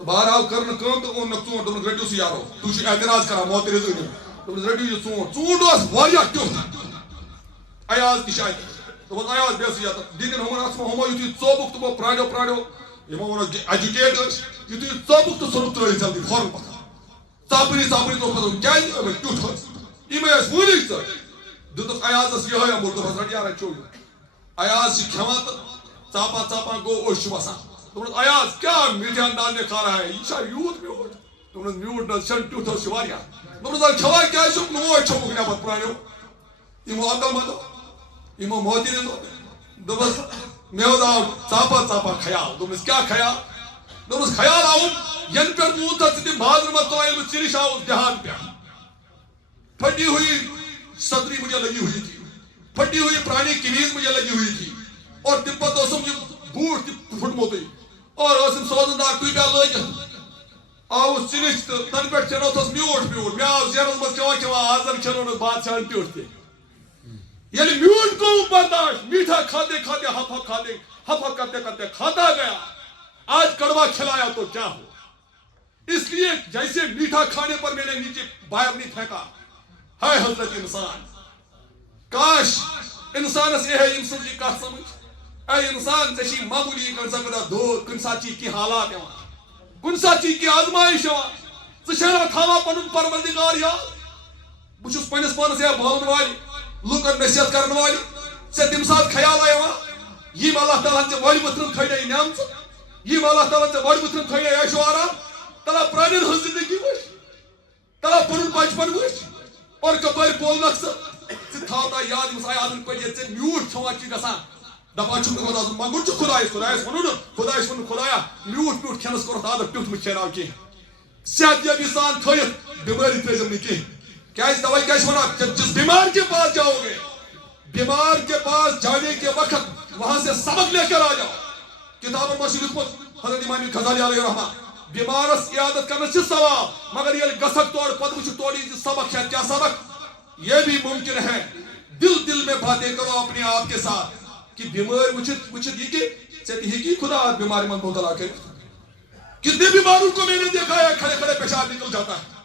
تو بہرحال کرن کام تو اون ژونٹ دوٚپُن رٔٹِو سُہ یارو تُہۍ چھِو اعتراض کران معترض أنِو دوٚپُن رٔٹِو یہِ ژونٹ اوس واریاہ ٹیوٚٹھ ایاز تہِ چھِ اَتہِ دوٚپُن ایاز بیٚہہ یَتَتھ دِنِن ہُمن اَتھ ہُمو یُتھُے ژوٚبُکھ تِمو پرٛاریو یِمو ووٚنُکھ ایجوکیٹ ٲسۍ یُتھُے ژوٚبُکھ تہٕ ژھٕنُکھ ترٛٲیِتھ جلدی فوراً پَتھر ژاپٕری تروٚوُکھ پَتہٕ کیٛازِ ٹیوٚٹھ ٲس یِمے ٲسۍ وٕنِچ ژٔٹۍ دِتُکھ ایازَس یِہوٚے اَمُل دوٚپُس رَٹ یارا چیوٚو یہِ ایاز چھِ کھٮ۪وان تہٕ ژاپان گوٚو اوٚش چھُ وَسان دوٚپُن ایاز کیٛاہ میٖٹھے انداز میں کھا رہا ہے یہِ چھا یوٗت میوٗٹھ دوٚپُنس میوٗٹھ نہ حظ چھَنہٕ ٹیوٚٹھ حظ چھُ واریاہ دوٚپُنس اَدٕ کھٮ۪وان کیٛازِ چھُکھ نوٚوے چھوٚمُکھ نٮ۪بر پرٛانیو یِمو عقل منٛدو یِمو موتِرِزو دوٚپُس مےٚ حظ آو ژاپان خیال دوٚپنَس کیٛاہ خیال دوٚپنَس خیال آوُم ینہٕ پٮ۪ٹھ بہٕ وُنتَتھ ژٕ تِم بازرٕ منٛز ژٕ ییٚلہِ بہٕ ژِرِش آوُس دِہات پٮ۪ٹھ پھٹی ہوئی صدری مجھے لگی ہوئی تھی پھٹی ہوئی پرانی قمیض مجھے لگی ہوئی تھی اور تِپت اوسُم یہِ بوٗٹھ تہِ پھُٹمُتٕے اور ٲسِم سوزَندار ٹوٗپیا لٲگِتھ آوُس ژِرِش تہٕ تَنہٕ پٮ۪ٹھ چٮ۪نوتھس میوٗٹھ مےٚ آو ذہنَس منٛز کھٮ۪وان آز زَن کھٮ۪نو نہٕ بادشاہَن ٹیوٚٹھ تہِ ییٚلہِ میوٗٹھ گوٚو برداشت میٹھا کھاتے کھاتے ہفا کرتے کرتے کھاتا گیا آج کڑوا کھلایا تو کیا ہو اس لیے جیسے میٹھا کھانے پر میں نے نیچے باہر نہیں پھینکا ہے حضرت انسان کاش انسانس یہ ہے یم سن جی کت سمجھ اے انسان ژےٚ معمولی کر دود کُنہِ ساتہٕ چی کینٛہہ حالات یِوان کُنہِ ساتہٕ چی کینٛہہ آزمائش یِوان ژٕ چھےٚ تھاوان پنُن پروردگار یاد بہٕ چھُس پننِس پانس یا بولن والہِ لُکن نصیحت کرن والہِ ژےٚ تمہِ ساتہٕ خیالا یِوان یِم اللہ تعالیٰ ژےٚ وۄرِ وٕتھرن تھٲینے نعمژٕ یِم اللہ تعالیٰ ژےٚ وۄرِ وٕتھرن تھٲینے عیشو آرام تلا پرانٮ۪ن ہٕنٛز زندگی وٕچھ تلا پنُن بچپن وٕچھ اور کپٲرۍ بولنکھ ژٕ تھاو تا یاد ییٚمِس عیادن پٲٹھۍ ییٚلہِ ژےٚ میوٗٹھ کھٮ۪وان چھُے گژھان دپان چھُکھ نہٕ خۄدا سُنٛد منٛگُن چھُ خۄدایس ووٚنُن نہٕ خۄدایس ووٚنُن خۄدایا میوٗٹھ کھٮ۪نس کوٚرُتھ عادت ٹیوٚٹھ مہٕ کھٮ۪ناو کینٛہہ صحت یٲبی سان تھٲیِتھ بٮ۪مٲرۍ ترٛٲیزٮ۪م نہٕ کینٛہہ کیٛازِ تَوَے کیٛاہ چھِ وَنان جس بیمار کے پاس جاؤ گے بیمار کے پاس جانے کے وقت وہاں سے سبق لے کر آ جاؤ کتابن منٛز چھُ لیوٗکھمُت حضرت امام غزالی علیہ رحمٰن بیمارس عیادت کرنس چھِ ثواب مگر ییٚلہِ گژھکھ تورٕ پتہٕ وٕچھُکھ تورٕ یہِ سبق ہے کیا سبق یہ بھی ممکن ہے دل میں باتیں کرو اپنے آپ کے ساتھ کہ بیمار وچھت یہ کہ ژےٚ تہِ ہیٚکی خدا اتھ بیمارِ منٛز مبتلا کٔرِتھ کتنے بیماروں کو میں نے دیکھا ہے کھڑے کھڑے پیشاب نکل جاتا ہے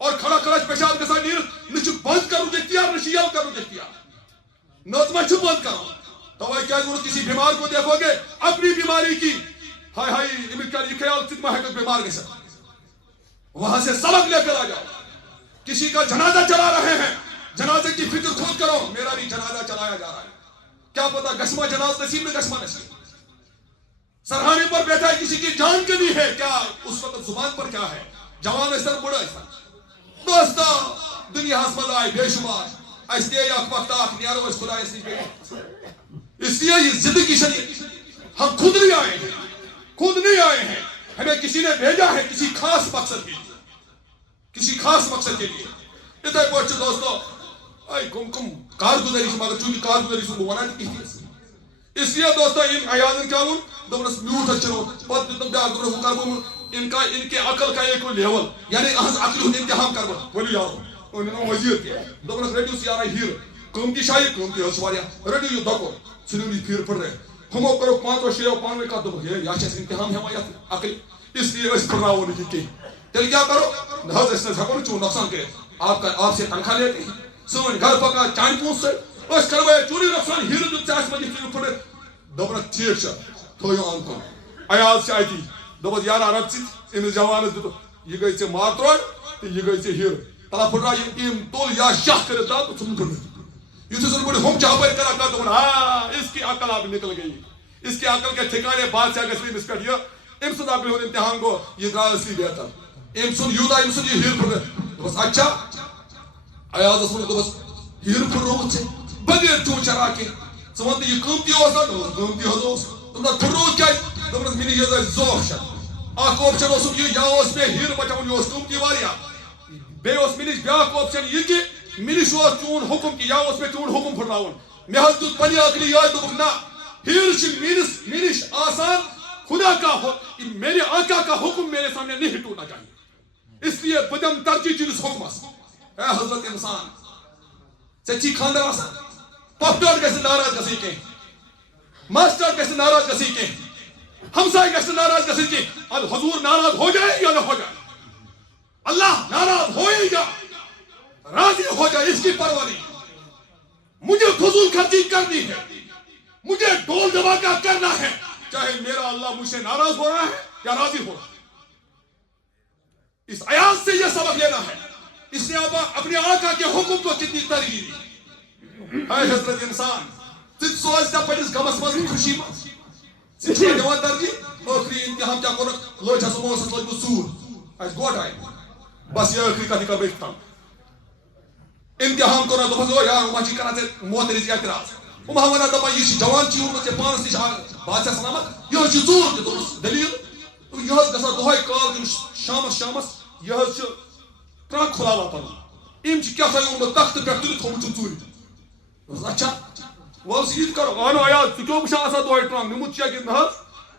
اور کھڑا کھڑا پیشاب گژھان نیٖرِتھ نہ چھُ بند کرنُک اختیار نہ چھُ یَلہٕ کرنُک اختیار نژما چھُ بند کرُن تَوَے کیٛازِ ووٚنُکھ کسی بیمار کو دیکھو گے اپنی بیماری کی ہائے ہائے أمِس کر یہ خیال ژٕ تہِ ما ہٮ۪ککھ بیمار گٔژھِتھ وہاں سے سبق لے کر آ جاؤ کسی کا جنازہ چلا رہے ہیں جنازے کی فکر خود کرو میرا بھی جنازہ چلایا جا رہا ہے کیا پتا گھسما جناز نصیب میں گھسما نصیب سرحانے پر بیٹھا ہے کسی کی جان کے بھی ہے کیا اس وقت زبان پر کیا ہے جوان ٲسۍتن بُڑٕ ٲسۍتن دوستو دُنیاہس منٛز آیہِ بے شُمار اَسہِ تہِ اکھ وقت اکھ نیرو أسۍ خۄدایس نِش بیٚیہِ اس لیے یہ زندگی چھنہٕ ہم خود نہیں آئے ہیں ہمیں کسی نے بھیجا ہے کسی خاص مقصد کے لیے اتھے پٲٹھۍ چھُ دوستو کم کارگُزٲری چھِ مگر چوٗنٛکہِ کارگُزٲری چھُس بہٕ وَنان تہِ کِہیٖنۍ اس لیے دوستو أمۍ عیادن کیٛاہ ووٚن دوٚپنس میوٗٹھ حظ چٮ۪نووُتھ پتہٕ دیُتنکھ بیٛاکھ دوٚپنس ہُہ کرٕ بہٕ ان کے عقل کا ایک لیول یعنی أہنٛز عقلہِ ہُنٛد امتحان کرٕ بہٕ ؤلِو یارو أنِنو وزیٖر تہِ دوٚپنس رٔٹِو یارا ہیٖرٕ قۭمتی شاہی قۭمتی حظ چھُ واریاہ رٔٹِو یہِ دۄکُر ژھٕنِو یہِ پھیٖرٕ پھٕٹرٲیِتھ ہُمو کوٚرُکھ پانٛژو شیٚیو پانہٕ ؤنۍ کتھ دوٚپُکھ ہے یہِ چھِ اَسہِ امتحان ہٮ۪وان یتھ عقلہِ اس لیے أسۍ پھٕٹراوو نہٕ یہِ کینٛہہ تیٚلہِ کیٛاہ کرو نہ حظ أسۍ نہٕ ہٮ۪کو نہٕ چون نۄقصان کٔرِتھ آپ سے تنخواہ لیتے ہیں سٲنۍ گرٕ پکان چانہِ پونٛسہٕ سۭتۍ أسۍ کرو چوری نۄقصان ہیٖرٕ دیُت ژےٚ اَسہِ منٛز یہِ ژھٕنِو پھٕٹرٲیِتھ دوٚپنکھ ٹھیٖک چھُ تھٲیِو اَن کُن عیاز چھِ اَتی دوٚپُس یارا رَٹ ژٕ أمِس جوانس دِتُکھ یہِ گٔے ژےٚ مارتوڑ تہٕ یہِ گٔے ژےٚ ہیٖرٕ تلا پھٕٹراو یِم تُل یا شاہ کٔرِتھ تام تہٕ ژھٕنُن پھٕٹرٲیِتھ یُتھُے سُہ پٲٹھۍ ہُم چھِ اَپٲرۍ کران کتھ دوٚپُن اس کی عقل اب نکل گئی اس کی عقل کے ٹھِکانے بادشاہ گژھِ نہٕ أمِس پٮ۪ٹھ یہِ أمۍ سُنٛد عقلہِ ہُنٛد امتحان گوٚو یہِ درٛاو اصلی بہتر أمۍ سُنٛد یوٗتاہ أمۍ سُنٛد یہِ ہیٖرٕ پھٕٹرٲیِتھ دوٚپُس اچھا عیازس ووٚنُکھ دوٚپُس ہیٖرٕ پھٕٹرووُتھ ژےٚ بغیر چون چراکہِ ژٕ وَن تہٕ یہِ قۭمتی اوس نا دوٚپُس قۭمتی حظ اوس دوٚپنس پھٕٹرووُتھ کیٛازِ دوٚپنس مےٚ نِش حظ ٲسۍ زٕ آپشن اکھ آپشن اوسُکھ یہِ یا اوس مےٚ ہیٖرٕ بچاوُن یہِ اوس قۭمتی واریاہ بیٚیہِ اوس مےٚ نِش بیٛاکھ آپشن یہِ کہِ مےٚ نِش اوس چون حُکُم کہِ یا اوس مےٚ چون حُکُم پھٕٹراوُن مےٚ حظ دیُت پننہِ عقلہِ یاد دوٚپُکھ نہ ہیٖرٕ چھِ مےٚ نِش آسان خدا کا میرے آقا کا حکم میرے سامنے نہیں ٹوٹنا چاہیے اس لیے بہٕ دِمہٕ ترجیح چٲنِس حُکمس اے حضرت انسان ژےٚ چھی خانٛدر آسان پۄپھٹر گژھِ ناراض گژھٕنۍ کینٛہہ ماسٹر گژھِ ناراض گژھٕنۍ کینٛہہ ہمسائے گژھِ نہٕ ناراض گژھٕنۍ کینٛہہ اد حضور ناراض ہو جائے یا نہ ہو جائے اللہ ناراض ہو ہی جا راضی ہو جائے اس کی پرواہ نہیں مجھے فضول خرچی کرنی ہے مجھے ڈول دھماکہ کرنا ہے چاہے میرا اللہ مجھ سے ناراض ہو رہا ہے یا راضی ہو رہا ہے اس آیات سے یہ سبق لینا ہے اس نے اپنے آقا کے حکم کو کتنی ترجیح دی اے حضرت انسان ژٕ سوز ژےٚ پننس غمس منٛز خوشی منٛز ژٕ چھُکھ دِوان ترجیح ٲخری امتحان کیٛاہ کوٚرُکھ لٔج ہسا اوسس لٔجمٕژ ژوٗر اَسہِ گوٚو ٹایم بس یہ ٲخری کتھ کر بیٚیہِ تام امتحان کوٚر دوٚپُس او یار وۄنۍ چھِ کران ژےٚ موترِس اعتراض یِم ہا ونان دپان یہِ چھِ جوان چیوٗرمُت ژےٚ پانس نِش بادشاہ سلامت یہِ حظ چھِ ژوٗر تہِ دوٚپُس دٔلیٖل یہِ حظ گژھان دۄہے کال دِنہٕ شامس یہِ حظ چھِ ٹرٛک کھُلاوان پنُن أمۍ چھِ کیٛاہ تھام اوٚنمُت تختہٕ پٮ۪ٹھ تُلِتھ تھوٚمُت چھُم ژوٗرِ دوٚپُس اچھا وَلہٕ سا یہِ تہِ کرو اہنو عیال ژٕ کیٛاہ وٕچھان آسان دۄہے ٹرٛنٛک نِمُت چھےٚ کِنہٕ نہ حظ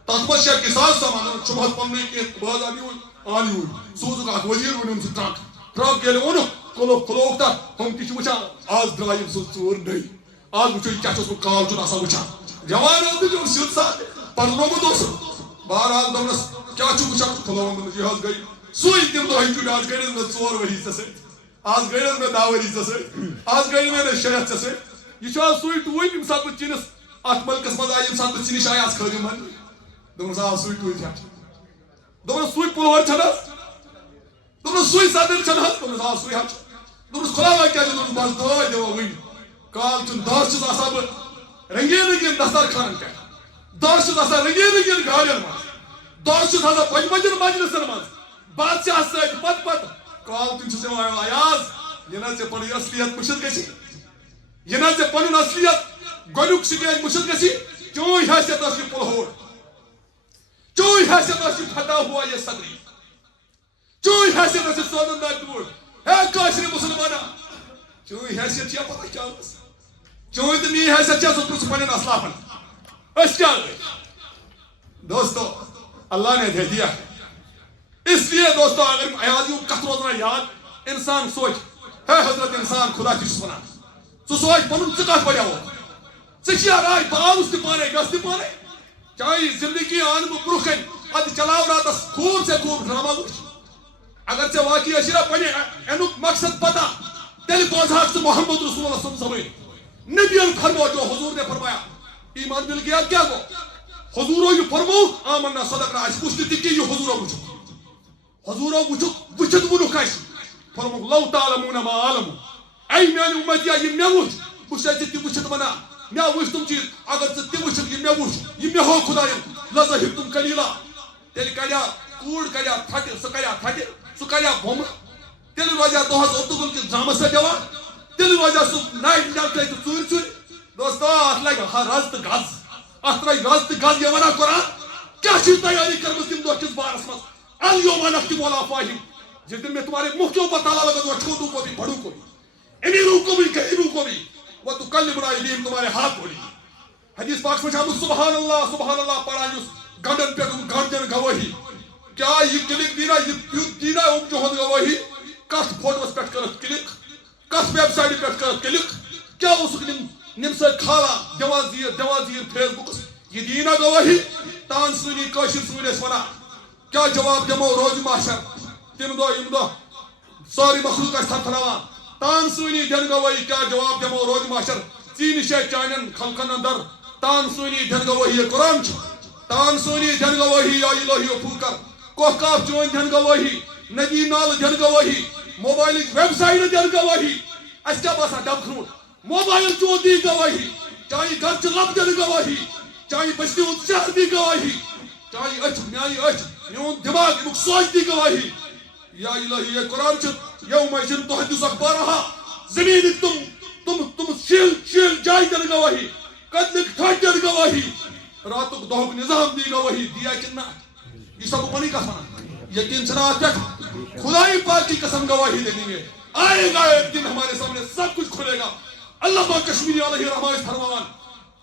تتھ منٛز چھےٚ کِساز سامان چھُم حظ پنٛنُے کینٛہہ بہٕ حظ اَنہٕ یوٗرۍ اَن یوٗرۍ سوٗزُکھ اکھ وزیٖر ووٚنُن سُہ ٹرٛک ییٚلہِ اوٚنُکھ کھُلووُکھ تتھ ہُم تہِ چھِ وٕچھان آز درٛاے أمۍ سٕنٛز ژوٗر نٔے آز وٕچھو یہِ کیٛاہ چھُ اوسمُت کالچُن آسان وٕچھان جوان اوس نہٕ تِم سیوٚد سان پرنومُت اوسُکھ بہرحال دوٚپنس کیٛاہ چھُ وٕچھان کھُلووُن دوٚپنس یہِ حظ گٔے سُے تِم دۄہ چُھٹی آز گٔے نہٕ مےٚ 4 ؤری ژےٚ سۭتۍ آز گٔے نہٕ مےٚ 10 ؤری ژےٚ سۭتۍ آز گٔے نہٕ مےٚ 6 رٮ۪تھ ژےٚ سۭتۍ یہِ چھُ آز سُے ٹوٗپۍ ییٚمہِ ساتہٕ بہٕ چٲنِس اتھ ملکس منٛز آیہِ ییٚمہِ ساتہٕ بہٕ ژٕ نِش آیاس خٲدِم بننہِ دوٚپنس آ سُے ٹوٗپۍ چھا دوٚپنس سُے پُلوور چھَنہٕ حظ دوٚپنس سُے صدر چھَنہٕ حظ دوٚپنس آ سُے حظ چھُ دوٚپنس کھُلاوان کیٛازِ دوٚپنس بس دٲے دِوان وٕنہِ کالچُن دۄہ چھُس آسان بہٕ رنگیٖن رنگیٖن دسترخانن پٮ۪ٹھ دۄہ چھُس آسان رنگیٖن رنگیٖن گاڑٮ۪ن منٛز دۄہ چھُس آسان بجہِ بجن مجلسن منٛز بادشاہ سۭتۍ پتہٕ کالچُن چھُس یِوان ایاز یہِ نہ ژےٚ پنٕنۍ اصلیت مٔشِد گژھی یہِ نہ ژےٚ پنُن اصلیت گۄڈنیُک سٹیج مٔشِد گژھی چٲنۍ حیثیت ٲس یہِ پُلہور چٲنۍ حیثیت ٲس یہِ فتح ہوا یہِ صدری چٲنۍ حیثیت ٲس یہِ سودن دار ڈوٗر ہے کٲشرِ مُسلمانا چٲنۍ حیثیت چھےٚ پتہ کیٛاہ ٲس چٲنۍ تہٕ میٛٲنۍ حیثیت چھےٚ سُہ پرٛژھ پننٮ۪ن اسلافن أسۍ کیٛاہ گٔے دوستو اللہ نے دے دیا اس لیے دوستو اگر ایازیوں کتھ روزنا یاد انسان سوچ ہے حضرت انسان خدا تہِ چھُس ونان ژٕ سوچ پنُن ژٕ کتھ بنیووُکھ ژےٚ چھِیا راے بہٕ آوُس تہِ پانے گژھ تہِ پانے چاہے زندگی آنہٕ بہٕ برونٛہہ کَنہِ ادٕ چلاو راتس خوٗب ژےٚ خوٗب ڈرامہ وٕچھ اگر ژےٚ واقعی ٲسی نا پننہِ امیُک مقصد پتہ تیٚلہِ بوزہاکھ ژٕ محمد رسول اللہ سُنٛد زبٲنۍ نبیَن فرمو جو حضور نے فرمایا ایمان مل گیا کیا گو حضورو یہ فرمو آمنا صدقنا اس پوچھتے تھے کہ یہ حضورو وچھت ونوک اس فرمو لو تعلمون ما عالم اے میانی امتیا یہ میں وچھ بچھتے تی وچھت منا میں وچھ تم چیز اگر تی وچھت یہ میں وچھ یہ میں ہو خدایم لذہب تم کلیلا تیل کڑیا کوڑ کڑیا پھٹے سو کڑیا بوم تیل روزیا دوہس اوتگل کے زامہ سے دیوان تیل روزیا سو نائٹ جاتے تو چور دوستو ات لگ رز تو گز ات لگ رز تو گز یہ ونان قرآن کیا چیز تیاری کرمز تم دہ کس بارس مز الیوم نختم علی افواہہم جس دن میں تمہارے منہ کے اوپر تالا لگا دوں چھوٹوں کو بھی بڑوں کو بھی امیروں کو بھی غریبوں کو بھی وتکلمنا ایدیہم تمہارے ہاتھ بولیں گے حدیث پاک میں آمد سبحان اللہ پڑھان اس گنڈن پہ گنڈن گواہی کیا یہ کلک دینا یہ دینا ام جو ہند گواہی کس فوٹوس پہ کرت کلک کس ویب سائٹ پہ کرت کلک کیا اس نم سے کھالا دیوازیر فیس بکس یہ دینا گواہی تان سنی کاشر سنی اس ونا کیا جواب دمو روز محشر تم دو ساری مخلوق اس تھنوان تان سنی دن گواہی کیا جواب دمو روز محشر چین شے چانن خلقن اندر تان سنی دن گواہی قرآن تان سنی دن گواہی یا الہی پھوکر کوکاف چون دن گواہی ندی نال دن گواہی موبائل ویب سائٹ دن گواہی اس کیا باسا ڈب کھنوٹ موبائل چون دی گواہی چاہے گھر چ لب دن گواہی چاہے بستی ہند شہر دی گواہی چاہے اچھ میانی اچھ میون دماغ امیک سوچ دی گواہی یا الہی یہ قرآن چھ یوم یجن تحدث اخبارہا زمین تم شیل جائے دن گواہی قتلک ٹھٹ دن گواہی راتک دہک نظام دی گواہی دیا کننا یہ سب پانی کا سنا یقین سنا تک خدای پاک کی قسم گواہی دینی ہے آئے گا ایک دن ہمارے سامنے سب کچھ کھلے گا اللہ کشمیری علیہ رحمائش فرمان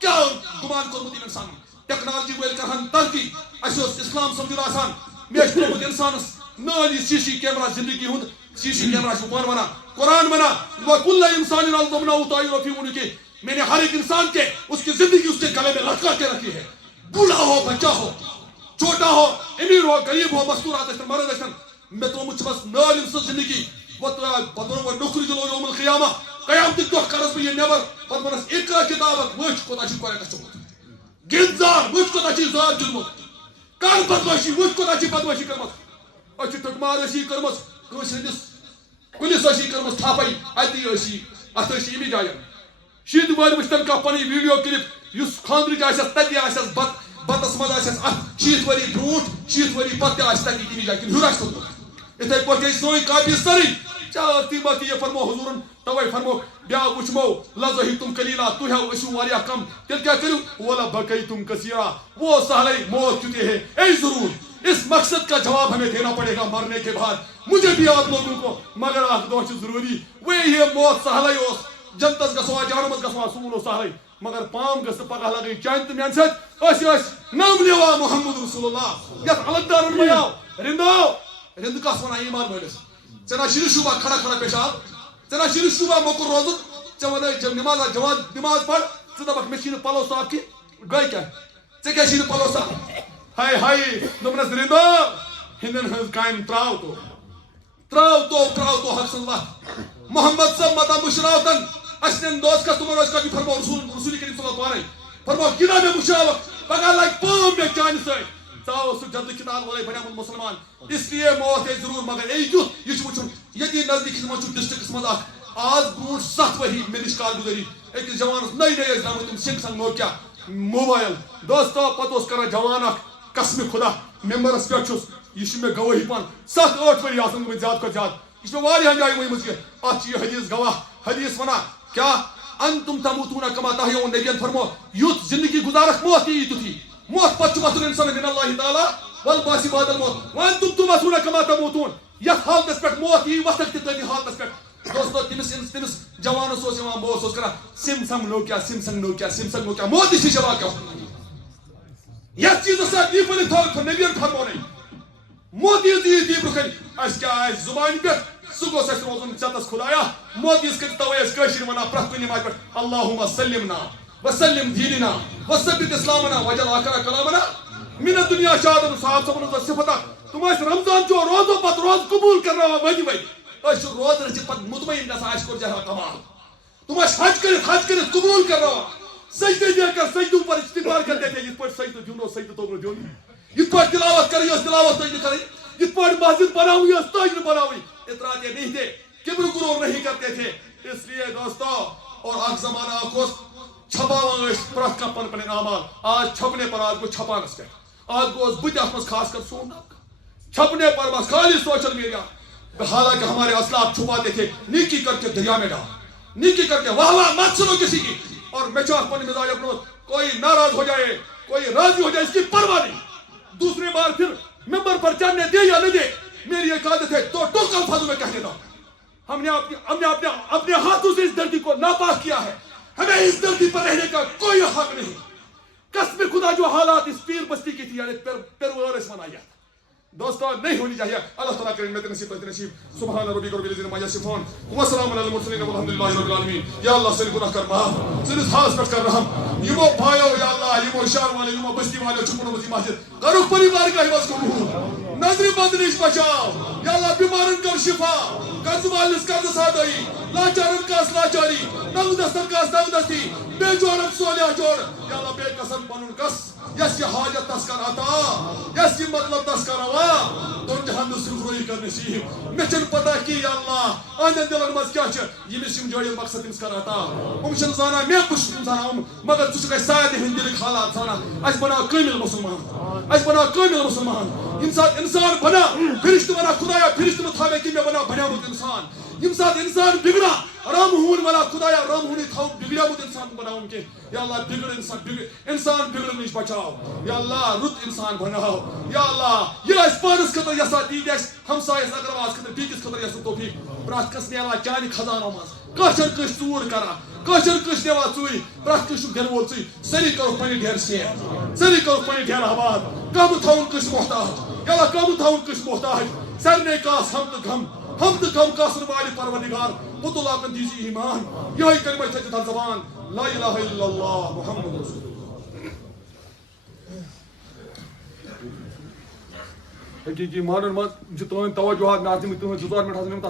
کیا گمان کرمت انسان ٹیکنالوجی ول کرہن ترقی اس اسلام سمجھن آسان میں ترومت انسانس نالی سی سی کیمرہ زندگی ہند سی سی کیمرہ پان ونان قرآن ونان وکل انسان الزمناہ طائرہ فی عنقہ میں نے ہر ایک انسان کے اس کی زندگی اس کے گلے میں لٹکا کے رکھی ہے بوڑھا ہو بچہ ہو چھوٹا ہو امیر ہو غریب ہو مستورات اشتن مرد اشتن میں ترومت چھمس نالم سو زندگی پتہ نوکری دلو یوم القیامہ قیامت دہ کرس بہ یہ نبر پتہ ونس اقرا کتابک وچ کوتا چھ قرآن چومت گنزار وچ کوتا چھ زار جلمت کر بدماشی وچ کوتا چھ بدماشی کرمت اچھ ٹکمار اسی کرمس کس ہندس کلس اسی کرمس تھاپے اتی اسی ات اسی امی جائے شید وال وچتن کا پنی ویڈیو کلپ یس خاندرچ آسس تتی آسس بتس مز آسس ات شیت وری برونٹ شیت وری پتہ آس تتی تمی جائے کن ہر آس اتھے پہ سوئی کاپی سری چاہتی باتی یہ فرمو حضورن توے فرمو بیا وچمو لذہی تم کلیلا تو ہے اسو واریا کم تیل کیا کرو ولا بکئی تم کثیرا وہ سہلے موت کیتے ہیں اے ضرور اس مقصد کا جواب ہمیں دینا پڑے گا مرنے کے بعد مجھے بھی آپ لوگوں کو مگر آپ دو ضروری وہ یہ موت سہلے اس جنتس گسوا جانمس گسوا سولو سہلے مگر پام گس پگہ لگی چان تو میان ست نام لیوا محمد رسول اللہ یت الگ بناو رندو رند کس ونان ایمان ملس ژےٚ شیر شوبہ کھڑا کھڑا پیشاب ژےٚ شیر شوبہ موکر روزن ژےٚ ون نماز نماز پڑھ ژٕ دپکھ مےٚ چھِنہٕ پلو صاف کی گٔے کیٛاہ ژےٚ کیٛاہ چھِنہٕ پلو صاف ہاے ہاے دوٚپنس رندو ہندین ہٕنٛز کامہِ تراو تو حق سٕنٛز وتھ محمد صاحب متا مشراوتن اسنین دوست کا تمہارا اس کا بھی فرمو رسول کریم صلی اللہ علیہ وسلم فرمو کنا میں مشراوت پگہ لگ پام میں چانہ سۭتۍ تاو سو جلد کتاب والے بنیامت مسلمان اس لیے موت ہے ضرور مگر اے یُتھ یہ وچھن یتی نزدیک من ڈسٹرکس من آج برونٹ 7 ؤری مے نش کارگزاری أکِس جوانس نئی نئی درامت تم سنگ نوکیا موبائل دوستو پتہ اس کران جوان اخ قسم خدا ممبرس پہ چھس یہ مے گواہی پان 7-8 ؤری آسن گٔمٕتۍ زیادٕ کھۄتہٕ زیادٕ یہ چھِ واریاہن جایَن ؤنمٕژ کہ اتھ چھِ حدیث گواہ حدیث ونان کیا انتم تموتون کما تحیون نبیَن فرمو یُتھ زندگی گزارکھ موت یی تیُتھُے موت پتہ وتھن انسان من اللہ تعالی والباسی بعد الموت وانتم تموتون کما تموتون یتھ حالتس پہ موت یی وتھک تہِ تٔتھی حالتس پہ دوستو تمس جوانس اوس یوان بوس اوس کران سمسنگ نوکیا موت یہ چھِ واقع یتھ چیزس سۭتۍ یی پنٕنۍ تھوٚو نبیَن فرمونٕے موت یی دی برونٛہہ کَنہِ اَسہِ کیٛاہ آسہِ زُبانہِ پٮ۪ٹھ سُہ گوٚژھ اَسہِ روزُن ژےٚ خدایا موت یِژ کٔرِتھ تَوَے ٲسۍ کٲشِرۍ وَنان پرٛٮ۪تھ کُنہِ نٮ۪مازِ پٮ۪ٹھ اللہُمہ سلمنا وسلم دیٖننا وثبت اسلامنا وجل آخر کلامنا من الدنیا شادن صاحب صبن صفت تم رمضان چو روزو پتہ روز قبول کرنا ودی ودی روز رچت پتہ مطمئن گھا اس کور جہاں کمال تم حج کرت قبول کرنا سجدے دے کر سجدوں پر استغفار کرتے تھے جس پر سجدہ دیونو سجدہ تو دیون یہ پر تلاوت کری اس تلاوت تجھ کری یہ پر مسجد بناوی اس تاج بناوی اطراع نہیں تھے کبر غرور نہیں کرتے تھے اس لیے دوستو اور آج زمانہ کو چھپاوان پرت کا پن پن اعمال آج چھپنے پر آج کو چھپانس پہ آج گوس بت ات مز خاص کر سون چھپنے پر بس خالی سوشل میڈیا حالانکہ ہمارے اسلاف چھپاتے تھے نیکی کر کے دریا میں ڈال نیکی کر کے واہ واہ مت سنو کسی کی اور میں چاہ اپنے مزاج اپنا کوئی ناراض ہو جائے کوئی راضی ہو جائے اس کی پرواہ نہیں دوسری بار پھر ممبر پر چڑھنے دے یا نہ دے میری ایک عادت ہے تو ٹوک الفاظوں میں کہہ دیتا ہوں ہم نے اپنے ہاتھوں سے اس دھرتی کو ناپاک کیا ہے ہمیں اس دھرتی پر رہنے کا کوئی حق نہیں قسم خدا جو حالات اس پیر بستی کی تھی یعنی پرورش منایا دوستو نہیں ہونی چاہیے اللہ تعالیٰ کریں میں نصیب سبحان ربک رب العزت عما یصفون وسلام علی المرسلین والحمدللہ رب العالمین یا اللہ سن گناہ کر معاف سن حاس پہ کر رحم یمو بھائیو یا اللہ یمو شہر والے یمو بستی والے چھپن مزی مسجد کرو پریوار کا حفاظ قبول نظر بد نش بچاؤ یا اللہ بیمارن کر شفا قرض والس قرض سادائی لاچارن کاس لاچاری ننگ دستن کاس ننگ دستی بے جوڑن سولیا جوڑ یا اللہ بے قسم پنن کس یس یہ حاجت تسکر عطا یس یہ مطلب تسکر عوا دون جہان سفروئی کر نصیب میں چن پتہ کی یا اللہ آنن دلن مز کیا یمس یم جوڑی مقصد تمس کر عطا چھ زانا میں کچھ زانا مگر ژٕ سارے ہند دلک حالات زانا اس بنا کامل مسلمان اس بنا کامل مسلمان انسان بنا فرشتہ بنا خدایا فرشتہ مت تھاوے کہ میں بنا بنیامت انسان یم سات انسان بگڑا رام ہون والا خدایا رام ہونی تھاو بگڑیامت انسان بناون کے یا اللہ بگڑ انسان بگڑن نش بچاو یا اللہ رت انسان بناو یا اللہ یہ اس پانس خطر یسا دید اس ہمسایس اگرواز خطر بیکس خطر یسا توفیق پرات کس نے اللہ چانی خزانو مز کاشر کش ژور کرا کاشر کش نوا ژوی پرات کش گھر وول ژوی سری کرو پنی ڈھیر سیر سری کرو پنی ڈھیر آباد کم تھاون کش محتاج یا اللہ کم تھاون کش محتاج سرنے کاس ہم تو غم کاسن والی پروردگار پتلا کن دیزی ایمان یہی کلمہ تھجت زبان لا الہ الا اللہ محمد رسول اللہ حقیقی مانن من تہذ توجہات مے تہذ 2 منٹ